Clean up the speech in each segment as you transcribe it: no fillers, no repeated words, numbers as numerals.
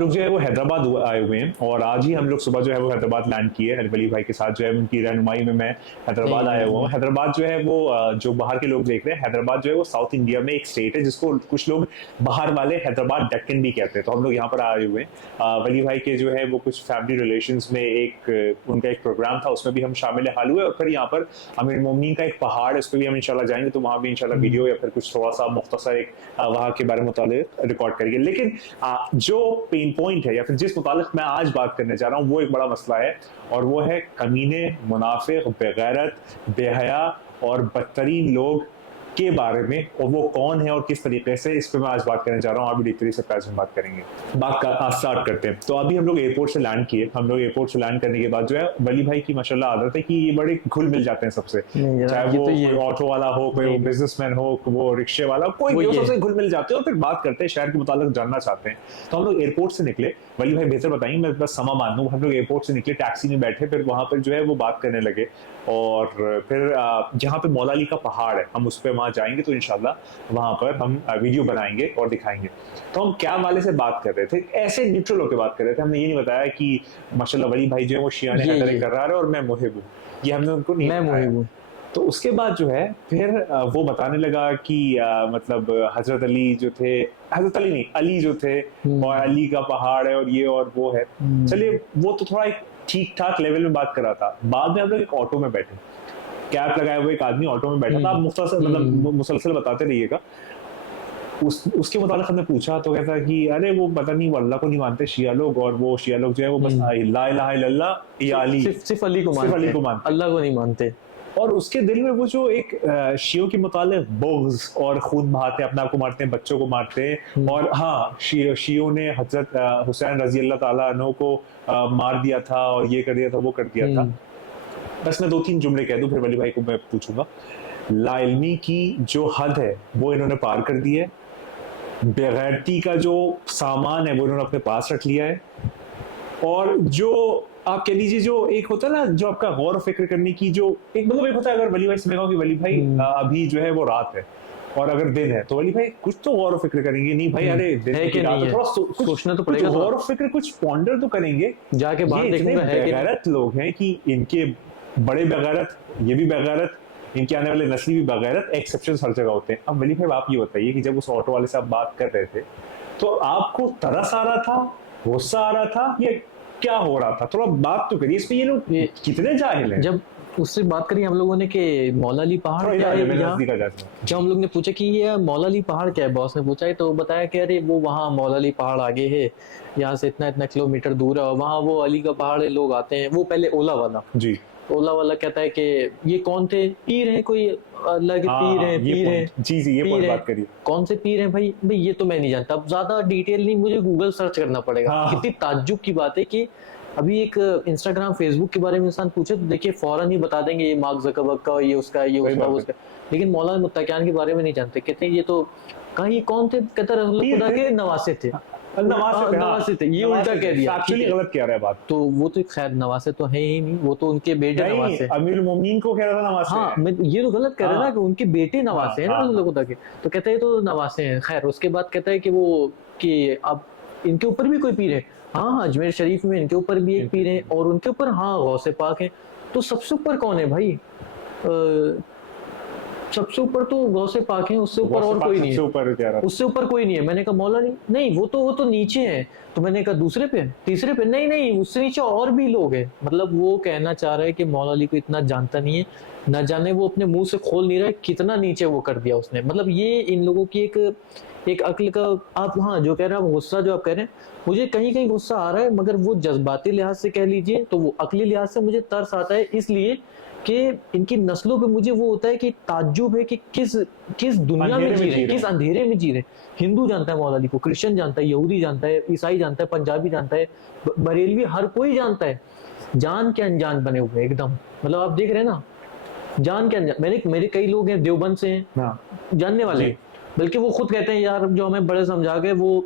लोग जो है वो हैदराबाद आए हुए हैं और आज ही हम लोग सुबह जो है वो हैदराबाद लैंड किए वली भाई के साथ। जो है उनकी रहनुमाई में मैं हैदराबाद आया हुआ हूँ। हैदराबाद जो है वो जो बाहर के लोग देख रहे हैं, हैदराबाद जो है वो साउथ इंडिया में एक स्टेट है जिसको कुछ लोग बाहर वाले हैदराबाद डेक्कन भी कहते हैं। तो हम लोग यहाँ पर आए हुए हैं। वली भाई के जो है वो कुछ फैमिली रिलेशंस में उनका एक प्रोग्राम था, उसमें भी हम शामिल हाल हुए। और फिर यहाँ पर अमीर मोमिनीन का एक पहाड़ है, उस पर भी हम इंशाल्लाह जाएंगे, तो वहाँ भी इंशाल्लाह वीडियो या फिर कुछ थोड़ा सा मुख्तसर एक वहाँ के बारे में रिकॉर्ड करेंगे। लेकिन जो पेन पॉइंट है या फिर जिस मुतालिक मैं आज बात करने जा रहा हूँ वो एक बड़ा मसला है, और वो है कमीने, मुनाफिक, बेगैरत, बेहया और बदतरीन लोग के बारे में। और वो कौन है और किस तरीके से, इस पे मैं आज बात करने जा रहा हूँ। अभी डिटेल से पैसे बात करेंगे। स्टार्ट करते हैं। तो अभी हम लोग एयरपोर्ट से लैंड किए। हम लोग एयरपोर्ट से लैंड करने के बाद जो है वली भाई की माशाल्लाह आदत है कि ये बड़े घुल मिल जाते हैं सबसे, चाहे वो कोई ऑटो वाला हो, कोई बिजनेसमैन हो, वो रिक्शे वाला, कोई भी सबसे घुल मिल जाते हैं और फिर बात करते हैं, शहर के मुताबिक जानना चाहते हैं। तो हम लोग एयरपोर्ट से निकले, वली भाई बेहतर बताएंगे, मैं बस समा मान लूँ। हम लोग एयरपोर्ट से निकले, टैक्सी में बैठे, फिर वहां पर जो है वो बात करने लगे। और फिर जहाँ पे मौला अली का पहाड़ है, हम उस पर वहां जाएंगे तो इंशाल्लाह वहां पर हम वीडियो बनाएंगे और दिखाएंगे। तो हम क्या वाले से बात कर रहे थे, ऐसे न्यूट्रल होकर बात कर रहे थे। हमने ये नहीं बताया कि माशाल्लाह वली भाई जो है वो शिया ने हैदर कर रहा है और मैं मुहिब हूँ, ये हमने उनको नहीं बताया। तो उसके बाद जो है फिर वो बताने लगा कि मतलब हजरत अली जो थे, हजरत अली नहीं, अली जो थे, और अली का पहाड़ है और ये और वो है। चलिए, वो तो थोड़ा एक ठीक ठाक लेवल में बात कर रहा था। बाद में हम लोग एक ऑटो में बैठे, कैप लगाए हुए एक आदमी ऑटो में बैठा था। आप मुख्तसर मतलब मुसलसल बताते रहिएगा। उसके मुताबिक हमने पूछा तो कहता कि अरे वो पता नहीं, वो अल्लाह को नहीं मानते शिया लोग, और वो शिया लोग जो है वो बस ला इलाहा इल्लल्लाह या अली, सिर्फ अली को मानते, अल्लाह को नहीं मानते। और उसके दिल में वो जो एक शियों के मुतालिक बोग्ज और खून बहाते, अपने आप को मारते हैं, बच्चों को मारते हैं। और हाँ, शियों ने हजरत हुसैन रजी अल्लाह ताला अन्हु को मार दिया था और ये कर दिया था, वो कर दिया था। बस मैं 2-3 जुमले कह दूं, फिर वली भाई को मैं पूछूंगा। लाइल्मी की जो हद है वो इन्होंने पार कर दी है। बेगैरती का जो सामान है वो इन्होंने अपने पास रख लिया है। और जो आप कह लीजिए जो एक होता है ना, जो आपका गौर फिक्र करने की जो एक मतलब एक होता है, अगर वली भाई से मैं कहूं कि वली भाई अभी जो है वो रात है और अगर दिन है तो वली भाई कुछ तो गौर फिक्र करेंगे। नहीं भाई, अरे दिन है कि रात है, थोड़ा सोचना तो पड़ेगा, गौर फिक्र कुछ पॉन्डर तो करेंगे जाके। बाहर देखूंगा है कि बेगैरत लोग हैं कि इनके बड़े बेगैरत, ये भी बेगैरत, इनके आने वाले नस्ली भी बेगैरत, एक्सेप्शन हर जगह होते हैं। अब वली भाई आप ये बताइए कि जब उस ऑटो वाले से आप बात कर रहे थे तो आपको तरस आ रहा था, गुस्सा आ रहा था, या क्या हो रहा था? थोड़ा बात तो करिए इस पे। ये लोग कितने जाहिल हैं। जब उससे बात करी हम लोगों ने कि मौला अली पहाड़ क्या है, जब हम लोग ने पूछा कि ये मौला अली पहाड़ क्या है, बॉस ने पूछा है, तो बताया कि अरे वो वहाँ मौला अली पहाड़ आगे है, यहाँ से इतना इतना किलोमीटर दूर है, और वहाँ वो अली का पहाड़ है, लोग आते हैं। वो पहले ओला वाला जी, ओला वाला कहता है कि ये कौन थे, पीर हैं, कोई अल्लाह के पीर हैं, पीर हैं जी जी, ये बात करिए। कौन से पीर हैं भाई? ये तो मैं नहीं जानता। अब ज्यादा डिटेल नहीं, मुझे गूगल सर्च करना पड़ेगा। कितनी ताज्जुब की बात है कि अभी एक इंस्टाग्राम फेसबुक के बारे में इंसान पूछे तो देखिए फौरन ही बता देंगे ये मार्क ज़करबर्ग का, ये उसका, ये उसका। लेकिन मौलाना मुत्तकियान के बारे में नहीं जानते। कहते ये तो कहीं कौन थे, कहते रसूल खुदा के नवासे थे, नवासे थे। ये उल्टा कह दिया, एक्चुअली गलत कह रहा है बात। तो वो तो खैर नवासे तो है ही नहीं, वो तो उनके बेटे नवासे, अमीरुल मोमिनीन को कह रहा था नवासे। हाँ, मैं ये तो गलत कह रहा था कि उनके बेटे नवासे हैं ना रसूल खुदा के, तो कहते हैं तो नवासे हैं। खैर उसके बाद कहता है कि वो कि अब इनके ऊपर भी कोई पीर है। हाँ, अजमेर शरीफ में इनके ऊपर भी एक पीर है, और उनके ऊपर हाँ गौसे पाक है। तो सबसे ऊपर कौन है भाई? सबसे ऊपर तो गौसे पाक है, उससे ऊपर और कोई नहीं है, उससे ऊपर कोई नहीं है। मैंने कहा मौला नहीं, वो तो नीचे है। तो मैंने कहा दूसरे पे, तीसरे पे? नहीं, उससे नीचे और भी लोग हैं। मतलब वो कहना चाह रहा है कि मौला अली को इतना जानता नहीं है, न जाने वो अपने मुंह से खोल नहीं रहा है कितना नीचे वो कर दिया उसने। मतलब ये इन लोगों की एक अक्ल का, आप हाँ जो कह रहे हैं, गुस्सा जो आप कह रहे हैं, मुझे कहीं कहीं गुस्सा आ रहा है, मगर वो जज्बाती लिहाज से कह लीजिए तो वो अक्ली लिहाज से मुझे तरस आता है, इसलिए कि इनकी नस्लों पे मुझे वो होता है कि ताज्जुब है कि किस दुनिया में जी रहे हैं, किस अंधेरे में जी रहे हैं। हिंदू जानता है मौला अली को, क्रिश्चियन जानता है, यहूदी जानता है, ईसाई जानता है, पंजाबी जानता है, बरेलवी, हर कोई जानता है। जान के अनजान बने हुए एकदम। मतलब आप देख रहे हैं ना, जान के अनजान। मेरे कई लोग हैं देवबंद से हैं, जानने वाले, बल्कि वो खुद कहते हैं यार जो हमें बड़े समझा गए वो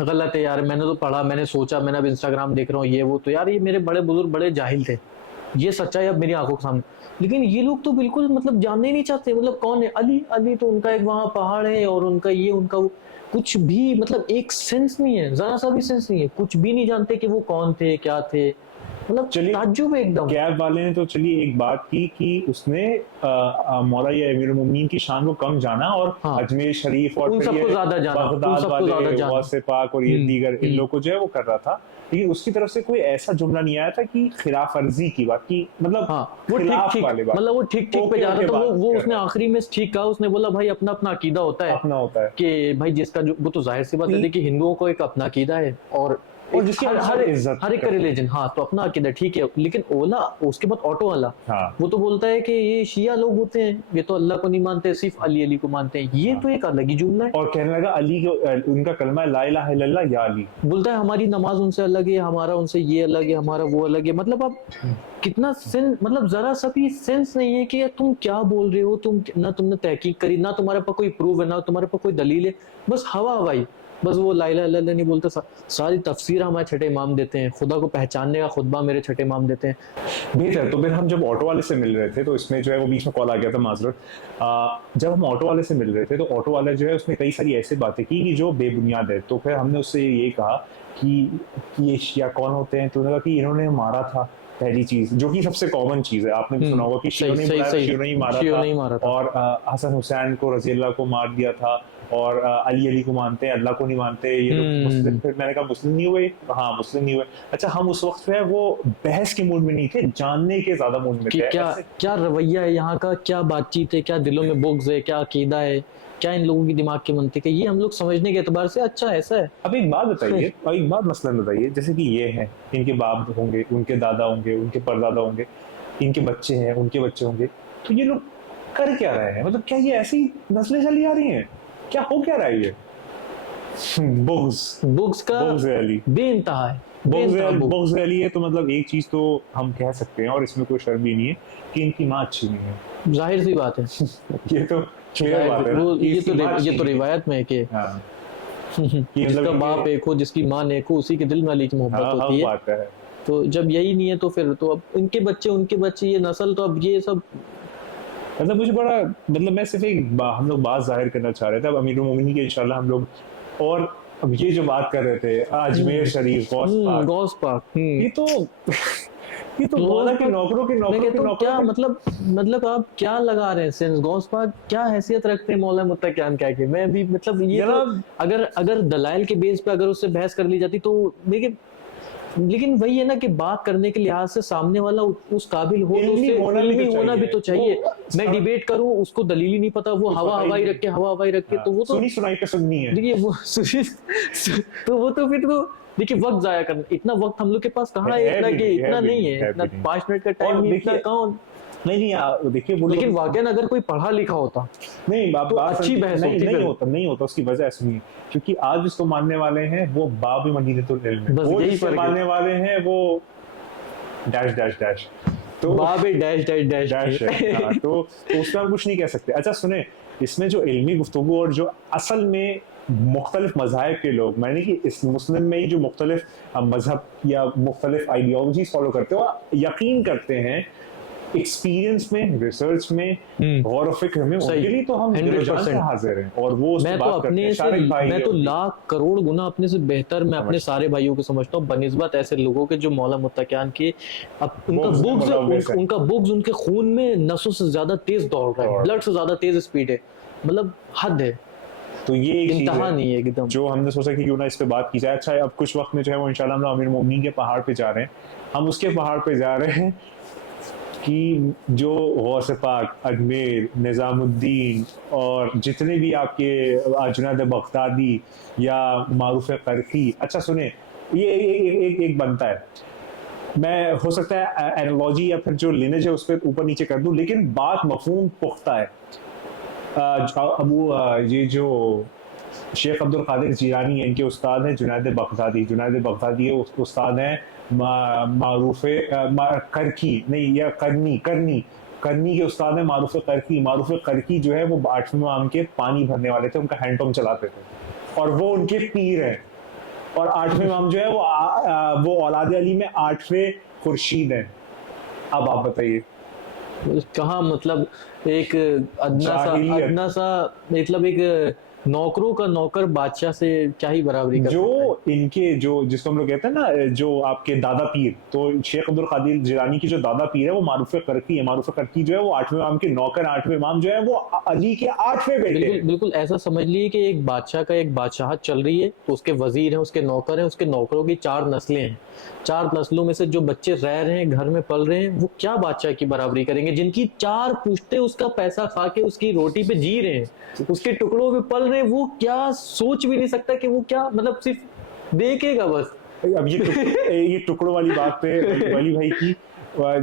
गलत है यार, मैंने तो पढ़ा, मैंने सोचा, मैंने अब इंस्टाग्राम देख रहा हूँ, ये वो, तो यार ये मेरे बड़े बुजुर्ग बड़े जाहिल थे, ये सच्चाई अब मेरी आंखों के सामने। लेकिन ये लोग तो बिल्कुल मतलब जानने ही नहीं चाहते। मतलब कौन है अली? अली तो उनका एक वहां पहाड़ है और उनका ये उनका वो। कुछ भी मतलब एक सेंस नहीं है, जरा सा भी सेंस नहीं है, कुछ भी नहीं जानते कि वो कौन थे क्या थे, मतलब चलिए ताज्जुब है एकदम। कैब वाले ने तो चलिए एक बात की कि उसने मौला या अमीरुल मोमिनीन की शान को कम जाना और हाँ अजमेर शरीफ और उन फिर सबको ये ज्यादा जाना, उन बगदाद सबको ज्यादा वाले जाना। गौसे पाक और ये दीगर इन हम्म। लोग को जो है वो कर रहा था, लेकिन उसकी तरफ से कोई ऐसा जुमला नहीं आया था कि खिलाफ वर्जी की बात की, मतलब हाँ वो ठीक खिलाफ ठीक, वाली बात, मतलब वो ठीक ठीक पे ओके जा रहा ओके था, बात वो कर उसने रहा है, आखिरी में ठीक कहा, उसने बोला भाई अपना अपना अकीदा होता है अपना होता है कि भाई जिसका जो, वो तो जाहिर सी बात है, देखिए हिंदुओं को एक अपना अकीदा है और जिसकी हर हम हर सब इज्जत हर एक का करते हैं। रिलीजन, हाँ तो अपना अकीदा ठीक है, लेकिन ओला उसके बाद ऑटो वाला हाँ वो तो बोलता है कि ये शिया लोग होते हैं, ये तो अल्लाह को नहीं मानते, सिर्फ अली अली को मानते हैं, ये तो एक अलग ही जुमला है। और कहने लगा अली को, उनका कलमा है ला इलाहा इल्लल्लाह या अली। बोलता है हमारी नमाज उनसे अलग है, हमारा उनसे ये अलग है, हमारा वो अलग है, मतलब अब कितना सेंस, मतलब जरा सा भी सेंस नहीं है कि यार तुम क्या बोल रहे हो, तुम ना तुमने तहकीक करी, ना तुम्हारे पास कोई प्रूफ है, ना तुम्हारे पास कोई दलील है, बस हवा हवाई, बस वो ला इलाहा इल्लल्लाह नहीं बोलते, सारी तफसीर हमारे छठे इमाम देते हैं, खुदा को पहचानने का खुतबा मेरे छठे इमाम देते हैं। बेहतर। तो फिर हम जब ऑटो वाले से मिल रहे थे तो इसमें जो है वो बीच में कॉल आ गया था, माजरत। जब हम ऑटो वाले से मिल रहे थे तो ऑटो वाला जो है उसने कई सारी ऐसी बातें की कि जो बेबुनियाद है, तो फिर हमने उससे ये कहा कि ये शिया कौन होते हैं, तो उन्होंने कहा कि इन्होंने मारा था, पहली चीज जो कि सबसे कॉमन चीज है, आपने भी सुना होगा कि शियों ने बुलाया, शियों ने ही मारा था, और हसन हुसैन को रजी अल्लाह को मार दिया था, और अली अली को मानते हैं, अल्लाह को नहीं मानते ये लोग मुस्लिम। फिर मैंने कहा मुस्लिम नहीं हुए, हाँ मुस्लिम नहीं हुए। अच्छा हम उस वक्त जो है वो बहस के मूड में नहीं थे, जानने के ज्यादा मूड में कि थे। क्या क्या रवैया है यहाँ का, क्या बातचीत है, क्या दिलों में बुग़्ज़ है, क्या अकीदा है, क्या इन लोगों की दिमाग की मंतिक है, ये हम लोग समझने के एतबार से अच्छा ऐसा है। अब एक बात बताइए, और एक बात मसलन बताइए, जैसे कि ये है, इनके बाप होंगे, उनके दादा होंगे, उनके परदादा होंगे, इनके बच्चे हैं, उनके बच्चे होंगे, तो ये लोग कर क्या रहे हैं, मतलब क्या ये ऐसी नस्लें चली आ रही हैं, क्या हो क्या रहा है ये? बुग़्ज़ का बेइंतहा है, बुग़्ज़ अली है, तो मतलब एक चीज तो हम कह सकते हैं और इसमें कोई शर्म भी नहीं है कि इनकी माँ अच्छी नहीं है, जाहिर सी बात है। ये तो क्लियर बात है ना, ये तो रिवायत में है कि जिसका बाप एक हो, जिसकी माँ नेक हो, उसी के दिल में अली की मोहब्बत होती है। बात है। तो जब यही नहीं है तो फिर तो अब उनके बच्चे ये नस्ल, तो अब ये सब मतलब मुझे बड़ा, मतलब मैं सिर्फ एक हम लोग बात जाहिर करना चाह रहे थे, अब अमीरुल मोमिनीन के इंशाल्लाह हम लोग, और अब ये जो बात कर रहे थे अजमेर शरीफ गौस पाक, ये तो मौला के नौकरों के नौकरों क्या मतलब आप क्या लगा रहे हैं सेंस, गौस पाक क्या हैसियत रखते हैं मौला मुत्तकियान कह के, मैं भी मतलब ये तो अगर दलाइल के बेस पे अगर उससे बहस कर ली जाती तो लेकिन वही है ना कि बात करने के लिहाज से सामने वाला उस काबिल हो, तो उससे इल्मी होना भी तो चाहिए। मैं डिबेट करूं, उसको दलील ही नहीं पता, वो हवा हवाई रख के तो वो तो सुनी सुनाई पे सुननी है, देखिए वो तो वो तो फिर तो देखिए वक्त जाया करना, इतना वक्त हम लोग के पास कहाँ है, इतना कि इतना नहीं है, इतना 5 मिनट का टाइम नहीं, इतना कौन नहीं देखिए, लेकिन वाकई अगर कोई पढ़ा लिखा होता नहीं तो अच्छी बहस नहीं होता उसकी वजह सुनिए, क्योंकि आज जिसको मानने वाले हैं वो बाब मदीनतुल इल्म है, वो जिसको मानने वाले हैं वो डैश डैश डैश, तो बाब डैश डैश डैश डैश है, तो उसका हम कुछ नहीं कह सकते। अच्छा सुने, इसमें जो इल्मी गुफ्तगू और जो असल में मुख्तलिफ मज़ाहिब के लोग, मैंने कि इस मुस्लिम में ही जो मुख्तलिफ मजहब या मुख्तलिफ आइडियोलॉजी फॉलो करते हो, यकीन करते हैं एक्सपीरियंस में, रिसर्च में, गौर और फिक्र में, उनके लिए तो हम 100% हाजिर हैं, और वो मैं तो अपने से मैं तो लाख करोड़ गुना अपने से बेहतर मैं अपने सारे भाइयों को समझता हूँ बनिस्बत ऐसे लोगों के जो मौला मुत्तकियान के उनका बुग़्ज़ उनके खून में नसों से ज्यादा तेज दौड़ रहा है, ब्लड से ज्यादा तेज स्पीड है, मतलब हद है। तो ये एक इंतहा नहीं है एकदम, जो हमने सोचा कि क्यों ना इस पे बात की जाए। अच्छा अब कुछ वक्त में जो है वो इंशाल्लाह हम अमीरुल मोमिनीन के पहाड़ पे जा रहे हैं, हम उसके पहाड़ पे जा रहे हैं कि जो गौस पाक, अजमेर, निज़ामुद्दीन और जितने भी आपके जुनैद बगदादी या मारूफ करखी, अच्छा सुने ये एक बनता है, मैं हो सकता है एनालॉजी या फिर जो लिनेज है उस पर ऊपर नीचे कर दूं, लेकिन बात मफहूम पुख्ता है। ये जो शेख अब्दुल कादिर जीलानी है, इनके उस्ताद हैं जुनैद बगदादी है, उस्ताद हैं मारूफ करकी, नहीं या करनी के उस्ताद हैं मारूफ करकी जो है वो 8वें इमाम के पानी भरने वाले थे, उनका हैंडपंप चलाते थे और वो उनके पीर हैं, और 8वें इमाम जो है वो औलाद अली में 8वें खुर्शीद हैं। अब आप बताइए कहाँ मतलब एक अदना सा मतलब एक नौकरों का नौकर बादशाह से क्या ही बराबरी कर सकता है। जो इनके जो जिसको हम लोग कहते हैं ना, जो आपके दादा पीर, तो शेख अब्दुल कादिर जिलानी की जो दादा पीर है वो मारूफ करकी है। मारूफ करकी जो है वो 8वें इमाम के नौकर, 8वें इमाम जो है वो अली के 8वें बेटे बिल्कुल हैं। बिल्कुल ऐसा समझ लीजिए कि एक बादशाह का एक बादशाहत चल रही है, तो उसके वजीर हैं, उसके नौकर हैं, उसके नौकरों की 4 नस्लें हैं। 4 नस्लों में से जो बच्चे रह रहे हैं, घर में पल रहे हैं, वो क्या बादशाह की बराबरी करेंगे? जिनकी 4 पुश्ते उसका पैसा खा के उसकी रोटी पे जी रहे हैं, उसके टुकड़ों पे पल रहे हैं, वो क्या सोच भी नहीं सकता कि वो क्या, मतलब सिर्फ देखेगा बस। अब ये टुकड़ों वाली बात पे वली भाई की,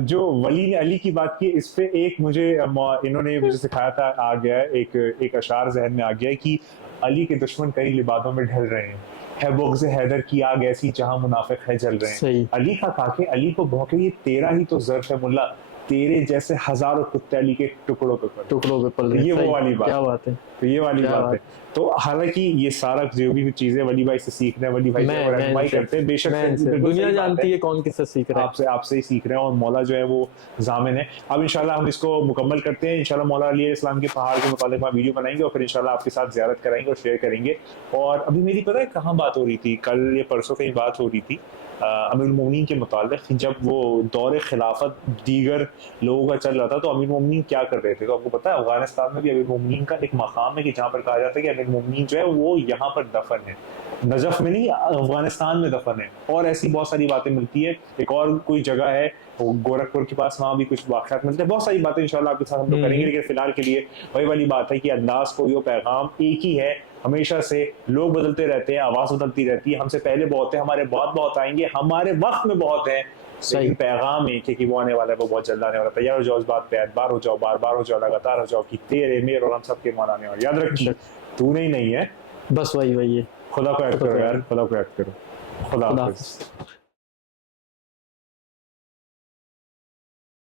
जो वली ने अली की बात की, इस पे एक मुझे इन्होंने मुझे सिखाया था, आ गया है एक अशार जहन में आ गया है कि अली के दुश्मन कई लिबादों में ढल रहे हैं, है बुग़्ज़ हैदर की आग ऐसी जहां मुनाफिक है जल रहे हैं। सही। अली का काके अली को भौंके, ये तेरा ही तो ज़र्फ है मुल्ला, तेरे जैसे हजारों कुत्ते अली के टुकड़ों पे पल रहे हैं। ये सही। वो वाली बात, क्या बात है, तो ये वाली क्या बात है। तो हालांकि ये सारा जो भी चीजें वली भाई से सीख रहे हैं, वली भाई से रहनुमाई करते हैं, बेशक दुनिया जानती है कौन किससे सीख रहा है। आपसे ही सीख रहे हैं, और मौला जो है वो जामिन है। अब इंशाल्लाह हम इसको मुकम्मल करते हैं। इंशाल्लाह मौला अली इस्लाम के पहाड़ के मुतालिक में वीडियो बनाएंगे और फिर इंशाल्लाह आपके साथ ज़ियारत कराएंगे और शेयर करेंगे। और अभी मेरी पता है कहाँ बात हो रही थी, कल या परसों कहीं बात हो रही थी अमीरुल मोमिनीन के मुतालिक, जब वो दौर खिलाफत दीगर लोगों का चल रहा था, तो अमीरुल मोमिनीन क्या कर रहे थे। तो आपको पता है अफगानिस्तान में भी अमीरुल मोमिनीन का एक मकाम है कि जहाँ पर कहा जाता है कि अमीरुल मोमिनीन जो है वो यहाँ पर दफन है, नजफ में नहीं, अफगानिस्तान में दफन है। और ऐसी बहुत सारी बातें मिलती है। एक और कोई जगह है गोरखपुर के पास, वहाँ भी कुछ वाक़यात मिलते हैं। बहुत सारी बातें इंशाल्लाह आपके साथ हम लोग करेंगे, लेकिन फिलहाल के लिए वही वाली बात है कि अंदाज को यो पैगाम एक ही है हमेशा से। लोग बदलते रहते हैं, आवाज बदलती रहती है, हमसे पहले बहुत है, हमारे बहुत आएंगे, हमारे वक्त में बहुत है, लेकिन पैगाम एक है कि वो आने वाला है, वो बहुत जल्द आने वाला है। तैयार हो जाओ इस बात पे, बार हो जाओ, बार हो जाओ, लगातार हो जाओ कि तेरे मेरे और हम सबके मान आने वाले। याद रखिए तू नहीं है, बस वही है। खुदा को याद करो यार, खुदा को याद करो। खुदा हाफिज़।